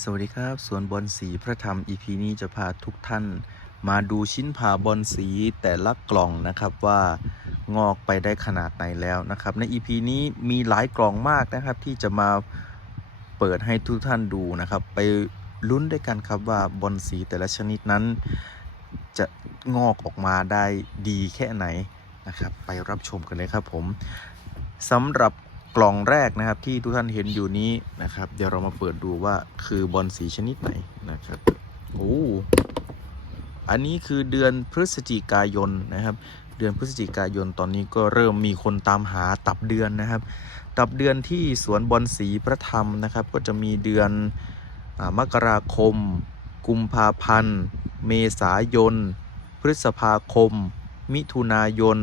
สวัสดีครับ สวนบอลสีพระธรรม EP นี้จะพาทุกท่าน มาดูชิ้นผ่าบอลสีแต่ละกล่องนะครับว่างอกไปได้ขนาดไหนแล้วนะครับ ใน EP นี้มีหลายกล่องมากนะครับที่จะมาเปิดให้ทุกท่านดูนะครับ ไปลุ้นด้วยกันครับว่าบอลสีแต่ละชนิดนั้น จะงอกออกมาได้ดีแค่ไหนนะครับ ไปรับชมกันเลยครับผมสำหรับ กล่องแรกนะครับที่ทุกท่านเห็นอยู่นี้นะครับ เดี๋ยวเรามาเปิดดูว่าคือบอลสีชนิดไหนนะครับโอ้อันนี้คือเดือนพฤศจิกายนนะครับ เดือนพฤศจิกายนตอนนี้ก็เริ่มมีคนตามหาตับเดือนนะครับ ตับเดือนที่สวนบอลสีพระธรรมนะครับ ก็จะมีเดือนอมกราคม กุมภาพันธ์ เมษายน พฤษภาคม มิถุนายน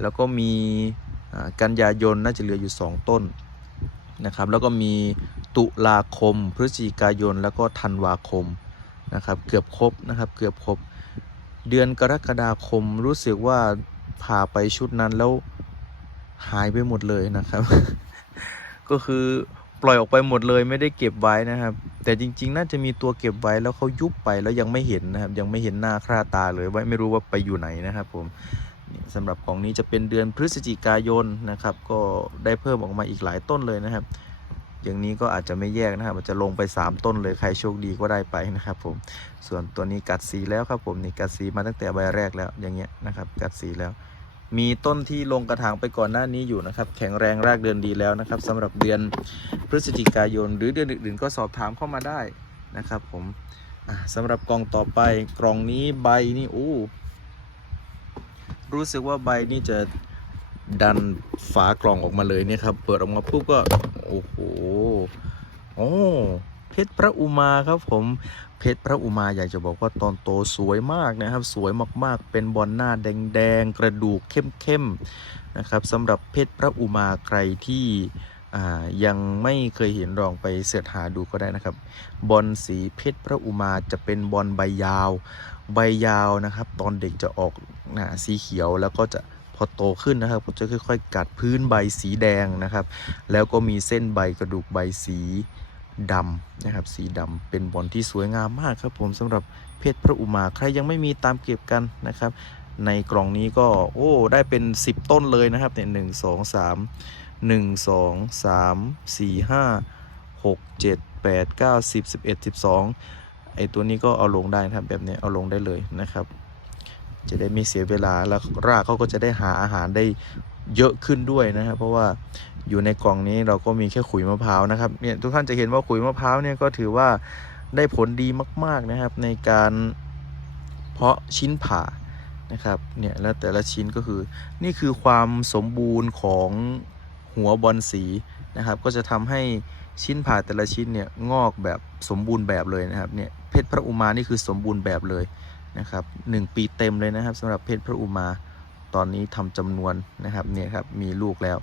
แล้วก็มี กันยายนน่าจะเหลืออยู่ 2 ต้นนะครับ แล้วก็มีตุลาคม พฤศจิกายนแล้วก็ธันวาคมนะครับ เกือบครบนะครับเกือบครบ เดือนกรกฎาคมรู้สึกว่าผ่าไปชุดนั้นแล้วหายไปหมดเลยนะครับ ก็คือปล่อยออกไปหมดเลยไม่ได้เก็บไว้นะครับ แต่จริง ๆ น่าจะมีตัวเก็บไว้แล้วเขายุบไปแล้วยังไม่เห็นนะครับ ยังไม่เห็นหน้าค่าตาเลยว่าไม่รู้ว่าไปอยู่ไหนนะครับผม สำหรับกล่องนี้จะเป็นเดือนพฤศจิกายนนะครับ ก็ได้เพิ่มออกมาอีกหลายต้นเลยนะครับ อย่างนี้ก็อาจจะไม่แยกนะครับมันจะลงไป 3 ต้นเลยใครโชคดีก็ได้ไปนะครับ ผมส่วนตัวนี้กัดสีแล้วครับผมนี่กัดสีมาตั้งแต่ใบแรกแล้วอย่างเงี้ยนะครับ กัดสีแล้ว มีต้นที่ลงกระถางไปก่อนหน้านี้อยู่นะครับ แข็งแรงรากเดือนดีแล้วนะครับสำหรับเดือนพฤศจิกายน หรือเดือนอื่นๆก็สอบถามเข้ามาได้นะครับ ผมสำหรับกล่องต่อไปกล่องนี้ใบนี่โอ้ รู้สึกว่าใบนี่จะดันฝากล่องออกมาเลยเนี่ยครับ เปิดออกมาปุ๊บก็ โอ้โหโอ้เพชรพระอุมาครับผมเพชรพระอุมาอยากจะบอกว่าตอนโตสวยมากนะครับ สวยมากๆ เป็นบอลหน้าแดงๆ กระดูกเข้มๆนะครับสำหรับเพชรพระอุมาใครที่ ยังไม่เคยเห็นลองไปเสิร์ชหาดูก็ได้นะครับ บอลสีเพชรพระอุมาจะเป็นบอลใบยาว ใบยาวนะครับ ตอนเด็กจะออกนาสีเขียวแล้วก็จะพอโตขึ้นนะครับก็จะค่อยๆ กัดพื้นใบสีแดงนะครับ แล้วก็มีเส้นใบกระดูกใบสีดำนะครับ สีดำเป็นบอลที่สวยงามมากครับ ผมสำหรับเพชรพระอุมาใครยังไม่มีตามเก็บกันนะครับ ในกล่องนี้ก็โอ้ได้เป็น 10 ต้นเลยนะครับเนี่ยหนึ่งสองสาม หนึ่งสองสามสี่ห้าหกเจ็ดแปดเก้าสิบสิบเอ็ดสิบสองไอตัวนี้ก็เอาลงได้นะครับแบบนี้เอาลงได้เลยนะครับ จะได้ไม่เสียเวลาแล้วรากเขาก็จะได้หาอาหารได้เยอะขึ้นด้วยนะครับ เพราะว่าอยู่ในกล่องนี้เราก็มีแค่ขุยมะพร้าวนะครับเนี่ยทุกท่านจะเห็นว่าขุยมะพร้าวเนี่ยก็ถือว่าได้ผลดีมาก ๆนะครับ ในการเพาะชิ้นผ่านะครับเนี่ยแล้วแต่ละชิ้นก็คือนี่คือความสมบูรณ์ของ หัวบอลสีนะครับ ก็จะทำให้ชิ้นผ่าแต่ละชิ้นเนี่ยงอกแบบสมบูรณ์แบบเลยนะครับเนี่ยเพชรพระอุมานี่คือสมบูรณ์แบบเลยนะครับหนึ่งปีเต็มเลยนะครับสำหรับเพชรพระอุมาตอนนี้ทำจำนวนนะครับเนี่ยครับมีลูกแล้ว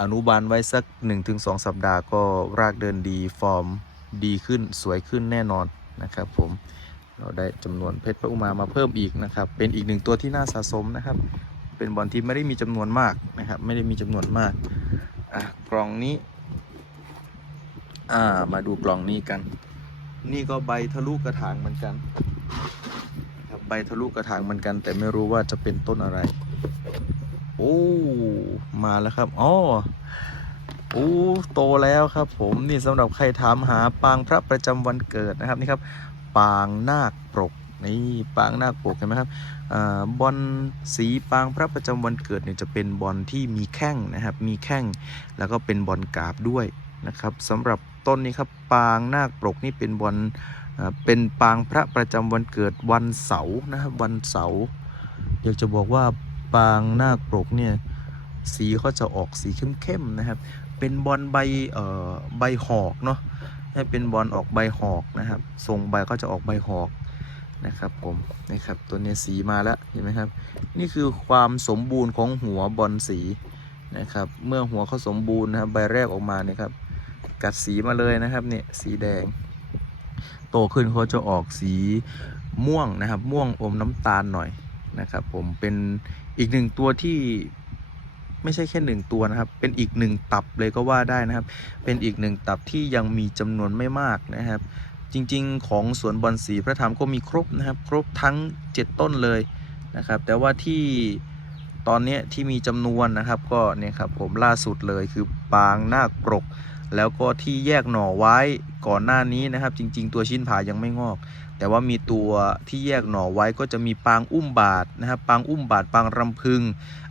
อนุบาลไว้สัก 1-2 สัปดาห์ก็รากเดินดีฟอร์มดีขึ้นสวยขึ้นแน่นอนนะครับ ผมเราได้จำนวนเพชรพระอุมามาเพิ่มอีกนะครับ เป็นอีกหนึ่งตัวที่น่าสะสมนะครับ เป็นบอลที่ไม่ได้มีจำนวนมากนะครับ ไม่ได้มีจำนวนมากอะกล่องนี้อ่ามาดูกล่องนี้กัน นี่ก็ใบทะลุกระถางเหมือนกันครับใบทะลุกระถางเหมือนกัน แต่ไม่รู้ว่าจะเป็นต้นอะไรโอ้มาแล้วครับอ๋อโอ้โตแล้วครับ ผมนี่สำหรับใครถามหาปางพระประจำวันเกิดนะครับนี่ครับ ปางนาคปรกนี่ปางนาคปรกเห็นไหมครับ บอลสีปางพระประจำวันเกิดเนี่ยจะเป็นบอลที่มีแข้งนะครับ มีแข้งแล้วก็เป็นบอลกาบด้วยนะครับสำหรับต้นนี้ครับปางนาคปรกนี่เป็นบอลเป็นปางพระประจำวันเกิดวันเสาร์นะครับวันเสาร์อยากจะบอกว่าปางนาคปรกเนี่ยสีเขาจะออกสีเข้มๆนะครับ เป็นบอลใบเอ่อใบหอกเนาะให้เป็นบอลออกใบหอกนะครับทรงใบก็จะออกใบหอก นะครับผมนะครับตัวนี้สีมาแล้วเห็นไหมครับ นี่คือความสมบูรณ์ของหัวบอลสีนะครับ เมื่อหัวเขาสมบูรณ์นะครับใบแรกออกมาเนี่ยครับกัดสีมาเลยนะครับเนี่ยสีแดง โตขึ้นเขาจะออกสีม่วงนะครับ ม่วงอมน้ำตาลหน่อยนะครับผมเป็นอีกหนึ่งตัวที่ไม่ใช่แค่หนึ่งตัวนะครับ เป็นอีกหนึ่งตับเลยก็ว่าได้นะครับ เป็นอีกหนึ่งตับที่ยังมีจำนวนไม่มากนะครับ จริง ๆ ของสวนบอนสีพระธรรมก็มีครบนะครับ ครบทั้ง 7 ต้นเลยนะครับ แต่ว่าที่ตอนนี้ที่มีจำนวนนะครับก็เนี่ยครับผมล่าสุดเลยคือปางนาคปรก แล้วก็ที่แยกหน่อไว้ก่อนหน้านี้นะครับ จริง ๆ ตัวชิ้นผายังไม่งอก แต่ว่ามีตัวที่แยกหน่อไว้ก็จะมีปางอุ้มบาทนะครับ ปางอุ้มบาทปางรำพึง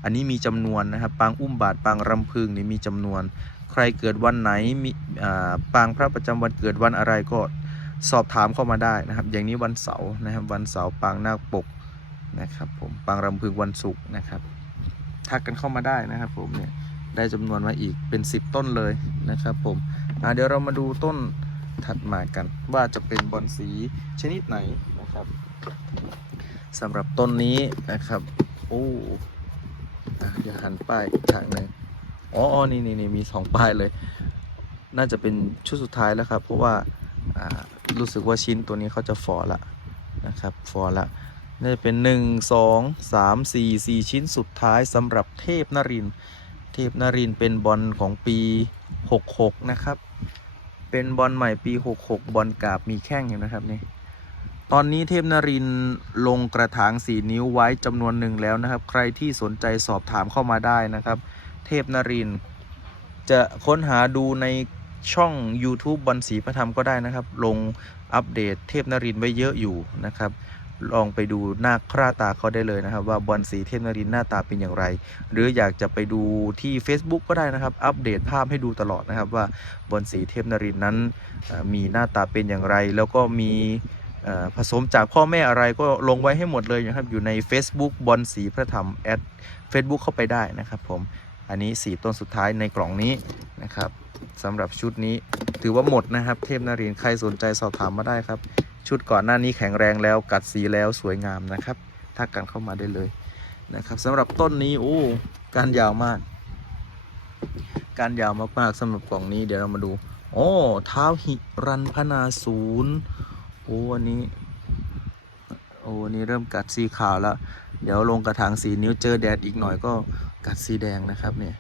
อันนี้มีจำนวนนะครับ ปางอุ้มบาทปางรำพึงนี่มีจำนวน ใครเกิดวันไหนมีปางพระประจำวันเกิดวันอะไรก็ สอบถามเข้ามาได้นะครับ อย่างนี้วันเสาร์นะครับ วันเสาร์ปางนาคปกนะครับ ผมปางรำพึงวันศุกร์นะครับทักกันเข้ามาได้นะครับ ผมเนี่ยได้จำนวนมาอีกเป็น 10 ต้นเลยนะครับ ผมเดี๋ยวเรามาดูต้นถัดมากัน ว่าจะเป็นบอนสีชนิดไหนนะครับสำหรับต้นนี้นะครับโอ้อเดี๋ยวหันป้ายอีกทางหนึ่งอ๋ออนี่นี่นี่มีสองป้ายเลย น่าจะเป็นชุดสุดท้ายแล้วครับ เพราะว่า รู้สึกว่าชิ้นตัวนี้เขาจะฟอละนะครับฟอละน่าจะเป็น 1 2 3 4 4 ชิ้นสุดท้ายสำหรับเทพนริน เทพนรินเป็นบอลของปี 66 นะครับ เป็นบอลใหม่ปี 66 บอลกาบมีแข้งอยู่นะครับนี่ ตอนนี้เทพนรินลงกระถาง4นิ้วไว้จำนวนหนึ่งแล้วนะครับ ใครที่สนใจสอบถามเข้ามาได้นะครับ เทพนรินจะค้นหาดูใน ช่อง YouTube บอลสีพระธรรมก็ได้นะครับ ลงอัปเดตเทพนรินไว้เยอะอยู่นะครับ ลองไปดูหน้าคราตาเขาได้เลยนะครับ ว่าบอลสีเทพนรินหน้าตาเป็นอย่างไร หรืออยากจะไปดูที่ Facebook ก็ได้นะครับ อัปเดตภาพให้ดูตลอดนะครับ ว่าบอลสีเทพนรินนั้นมีหน้าตาเป็นอย่างไร แล้วก็มีผสมจากพ่อแม่อะไรก็ลงไว้ให้หมดเลยนะครับ อยู่ใน Facebook บอลสีพระธรรมแอด Facebook เข้าไปได้นะครับผม อันนี้ 4 ต้นสุดท้ายในกล่องนี้นะครับสำหรับชุดนี้ถือว่าหมดนะครับ เทพนารินใครสนใจสอบถามมาได้ครับ ชุดก่อนหน้านี้แข็งแรงแล้วกัดสีแล้วสวยงามนะครับทักกันเข้ามาได้เลยนะครับสำหรับต้นนี้โอ้การยาวมาก การยาวมากๆสำหรับกล่องนี้เดี๋ยวเรามาดูโอ้เท้าหิรันพนาศูนย์โอ้อันนี้โอ้อันนี้เริ่มกัดสีขาวแล้ว เดี๋ยวลงกระถางสีนิ้วเจอแดดอีกหน่อยก็กัดสีแดงนะครับเนี่ย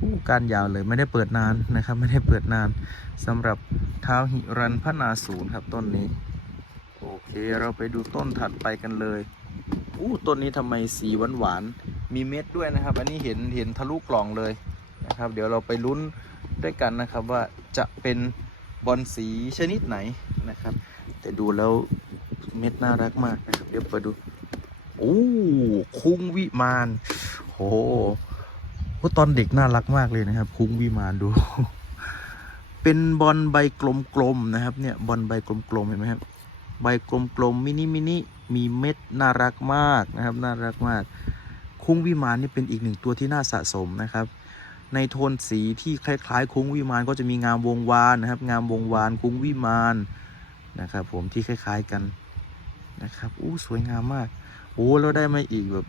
อู้การยาวเลยไม่ได้เปิดนานนะครับ ไม่ได้เปิดนานสำหรับเท้าหิรันพนาศูนย์ครับต้นนี้โอเคเราไปดูต้นถัดไปกันเลยอู้ต้นนี้ทำไมสีหวานหวานมีเม็ดด้วยนะครับ อันนี้เห็นเห็นทะลุกล่องเลยนะครับ เดี๋ยวเราไปลุ้นด้วยกันนะครับว่าจะเป็นบอลสีชนิดไหนนะครับ แต่ดูแล้วเม็ดน่ารักมากนะครับ เดี๋ยวเปิดดู โอ้คุ้งวิมานโหโหตอนเด็กน่ารักมากเลยนะครับ คุ้งวิมานดู เป็นบอลใบกลมๆนะครับ เนี่ยบอลใบกลมๆเห็นไหมครับใบกลมๆมินิมินิมีเม็ดน่ารักมากนะครับ น่ารักมาก คุ้งวิมานนี่เป็นอีกหนึ่งตัวที่น่าสะสมนะครับ ในโทนสีที่คล้ายๆ คุ้งวิมานก็จะมีงามวงวานนะครับ งามวงวานคุ้งวิมานนะครับ ผมที่คล้าย ๆกัน นะครับอู้สวยงามมาก โอ้แล้วได้มาอีกแบบ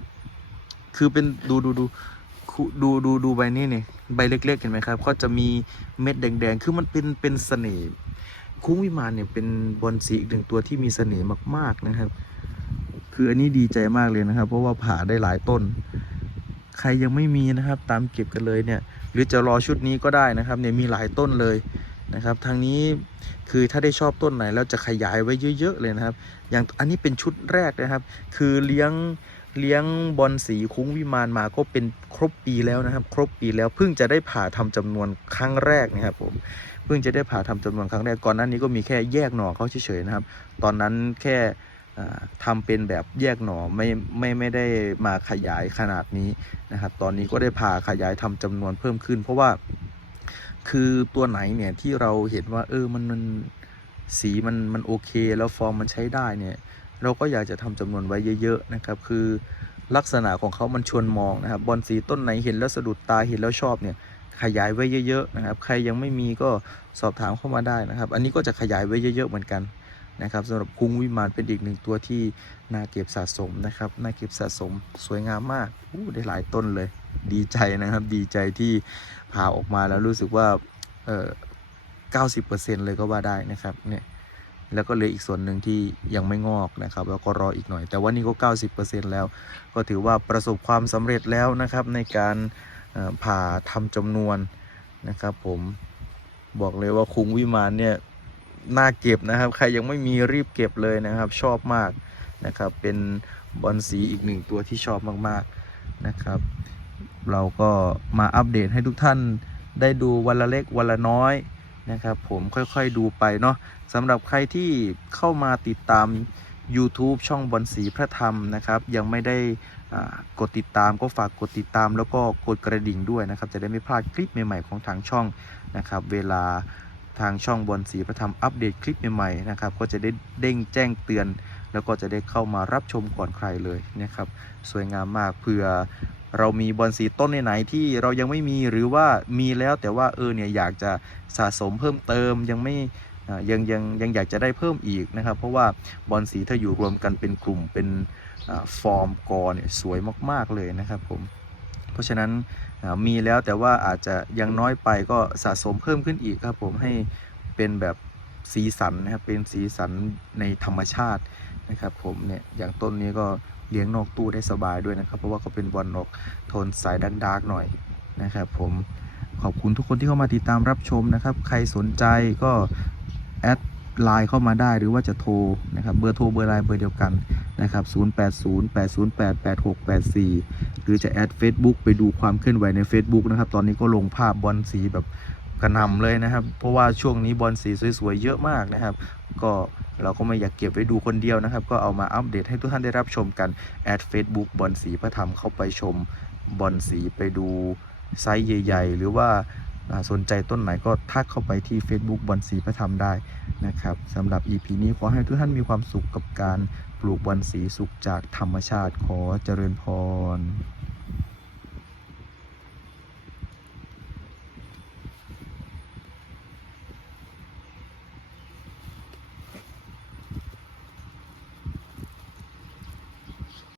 คือเป็นดูดูดูดูดูดูใบนี้เนี่ยใบเล็กๆเห็นไหมครับก็จะมีเม็ดแดงๆ คือมันเป็นเป็นเสน่ห์คุ้งวิมานเนี่ยเป็นบอลสีอีกหนึ่งตัวที่มีเสน่ห์มากๆนะครับ คืออันนี้ดีใจมากเลยนะครับ เพราะว่าผ่าได้หลายต้น ใครยังไม่มีนะครับ ตามเก็บกันเลยเนี่ย หรือจะรอชุดนี้ก็ได้นะครับ เนี่ยมีหลายต้นเลย นะครับทางนี้คือถ้าได้ชอบต้นไหนแล้วจะขยายไว้เยอะ ๆ เลยนะครับ อย่างอันนี้เป็นชุดแรกนะครับ คือเลี้ยงเลี้ยงบอลสีคุ้งวิมานมาก็เป็นครบปีแล้วนะครับ ครบปีแล้วเพิ่งจะได้ผ่าทำจำนวนครั้งแรกนะครับผมเพิ่งจะได้ผ่าทำจำนวนครั้งแรกก่อนหน้านี้ก็มีแค่แยกหน่อเขาเฉยๆนะครับ ตอนนั้นแค่อ่าทำเป็นแบบแยกหน่อไม่ไม่ไม่ได้มาขยายขนาดนี้นะครับ ตอนนี้ก็ได้ผ่าขยายทำจำนวนเพิ่มขึ้น เพราะว่า คือตัวไหนเนี่ยที่เราเห็นว่า เออมันมันสีมันมันโอเค แล้วฟอร์มมันใช้ได้เนี่ย เราก็อยากจะทำจำนวนไว้เยอะๆนะครับคือลักษณะของเขามันชวนมองนะครับบอลสีต้นไหนเห็นแล้วสะดุดตาเห็นแล้วชอบเนี่ยขยายไว้เยอะๆนะครับ ใครยังไม่มีก็สอบถามเข้ามาได้นะครับ อันนี้ก็จะขยายไว้เยอะๆเหมือนกัน นะครับสำหรับคุ้งวิมานเป็นอีกหนึ่งตัวที่น่าเก็บสะสมนะครับน่าเก็บสะสมสวยงามมากอู้ได้หลายต้นเลย ดีใจนะครับ ดีใจที่ผ่าออกมาแล้วรู้สึกว่าเออ90%เลยก็ว่าได้นะครับเนี่ยแล้วก็เหลืออีกส่วนหนึ่งที่ยังไม่งอกนะครับ แล้วก็รออีกหน่อย แต่ว่านี่ก็ 90%แล้ว ก็ถือว่าประสบความสำเร็จแล้วนะครับ ในการอ่าผ่าทำจำนวนนะครับ ผมบอกเลยว่าคุงวิมานเนี่ย น่าเก็บนะครับ ใครยังไม่มีรีบเก็บเลยนะครับ ชอบมากนะครับ เป็นบอลสีอีกหนึ่งตัวที่ชอบมากๆนะครับ เราก็มาอัปเดตให้ทุกท่านได้ดูวันละเล็กวันละน้อยนะครับ ผมค่อยๆดูไปเนาะสำหรับใครที่เข้ามาติดตาม YouTube ช่องบอลสีพระธรรมนะครับ ยังไม่ได้กดติดตามก็ฝากกดติดตามแล้วก็กดกระดิ่งด้วยนะครับ จะได้ไม่พลาดคลิปใหม่ๆของทางช่องนะครับ เวลา ทางช่องบอลสีพระธรรมอัปเดตคลิปใหม่ๆนะครับก็จะได้เด้งแจ้งเตือน แล้วก็จะได้เข้ามารับชมก่อนใครเลยนะครับสวยงามมากเพื่อเรามีบอลสีต้นไหนที่เรายังไม่มีหรือว่ามีแล้วแต่ว่าเออเนี่ยอยากจะสะสมเพิ่มเติมยังไม่ยังยังยังอยากจะได้เพิ่มอีกนะครับ เพราะว่าบอลสีถ้าอยู่รวมกันเป็นกลุ่มเป็นฟอร์มกอเนี่ยสวยมากๆเลยนะครับผม เพราะฉะนั้นมีแล้วแต่ว่าอาจจะยังน้อยไปก็สะสมเพิ่มขึ้นอีกครับผมให้เป็นแบบสีสันนะครับเป็นสีสันในธรรมชาตินะครับผมเนี่ยอย่างต้นนี้ก็เลี้ยงนอกตู้ได้สบายด้วยนะครับ เพราะว่าเขาเป็นบอลนกโทนสายดาร์กๆหน่อยนะครับผมขอบคุณทุกคนที่เข้ามาติดตามรับชมนะครับ ใครสนใจก็แอด ไลน์เข้ามาได้หรือว่าจะโทรนะครับเบอร์โทรเบอร์ไลน์เบอร์เดียวกันนะครับ 08080884 หรือจะแอด Facebook ไปดูความเคลื่อนไหวใน Facebook นะครับ ตอนนี้ก็ลงภาพบอลสีแบบกระหน่ำเลยนะครับ เพราะว่าช่วงนี้บอลสีสวยๆเยอะมากนะครับ ก็เราก็ไม่อยากเก็บไว้ดูคนเดียวนะครับ ก็เอามาอัปเดตให้ทุกท่านได้รับชมกันแอด Facebook บอลสีพระธรรมเข้าไปชมบอลสีไปดูไซส์ใหญ่ ๆ หรือว่า สนใจต้นไหนก็ทักเข้าไปที่ Facebook บอนสีพระธรรมได้นะครับสำหรับ EP นี้ขอให้ทุกท่านมีความสุขกับการปลูกบอนสีสุขจากธรรมชาติขอเจริญพร